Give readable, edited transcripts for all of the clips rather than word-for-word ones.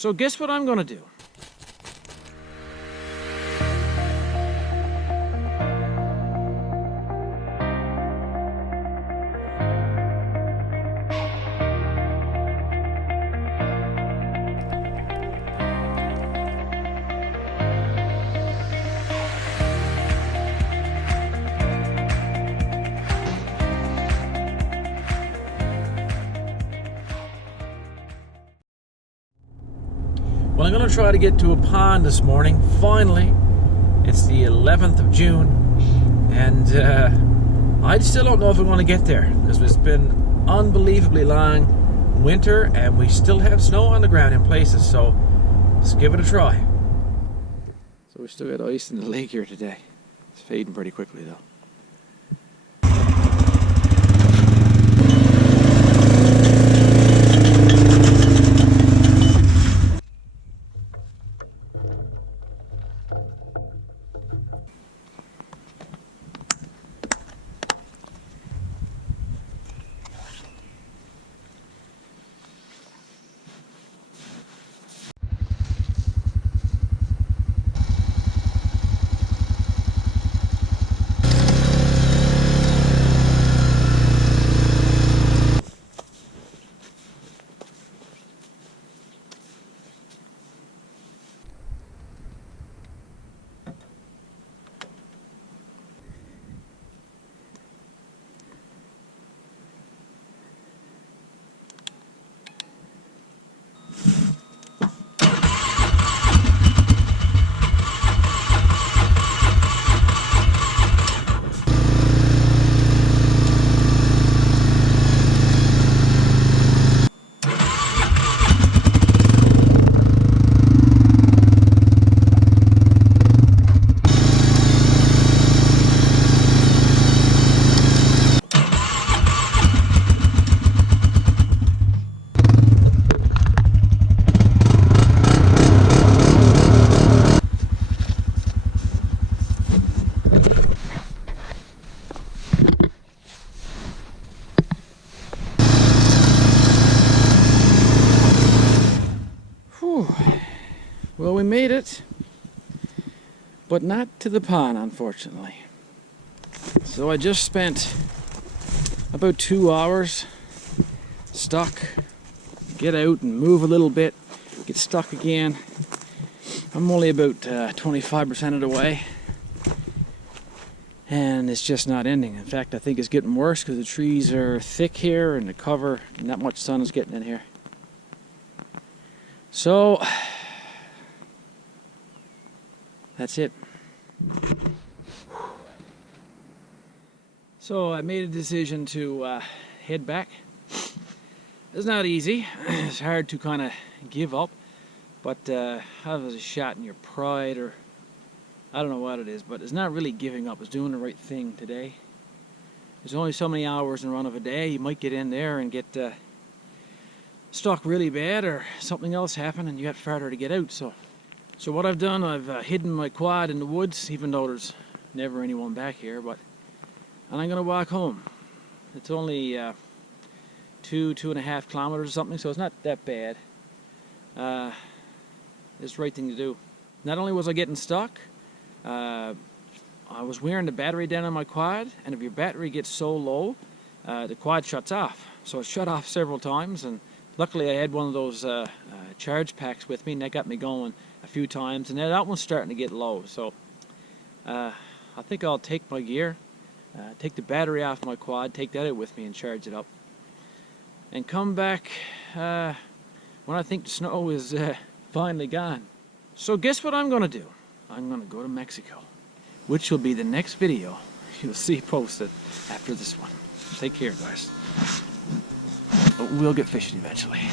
So guess what I'm gonna do? Well, I'm going to try to get to a pond this morning. Finally, it's the 11th of June, and I still don't know if I'm going to get there because it's been unbelievably long winter, and we still have snow on the ground in places. So let's give it a try. So we still got ice in the lake here today. It's fading pretty quickly though. Well, we made it, but not to the pond, unfortunately. So I just spent about 2 hours stuck. Get out and move a little bit, get stuck again. I'm only about 25% of the way, and it's just not ending. In fact, I think it's getting worse because the trees are thick here and the cover, and not much sun is getting in here. So that's it. So I made a decision to head back. It's not easy. It's hard to kind of give up, but have a shot in your pride, or I don't know what it is, but it's not really giving up. It's doing the right thing today. There's only so many hours in a run of a day. You might get in there and get stuck really bad, or something else happen and you have farther to get out. So what I've done, I've hidden my quad in the woods, even though there's never anyone back here, and I'm gonna walk home. It's only 2.5 kilometers or something, so it's not that bad. It's the right thing to do. Not only was I getting stuck, I was wearing the battery down on my quad, and if your battery gets so low, the quad shuts off. So it shut off several times, and luckily I had one of those charge packs with me, and that got me going a few times, and then that one's starting to get low. So I think I'll take my gear, take the battery off my quad, take that out with me and charge it up, and come back when I think the snow is finally gone. So guess what I'm gonna do? I'm gonna go to Mexico, which will be the next video you'll see posted after this one. Take care, guys. But we'll get fishing eventually.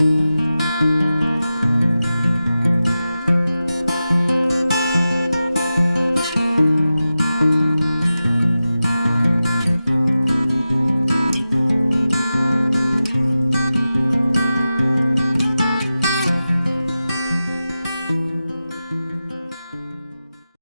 you.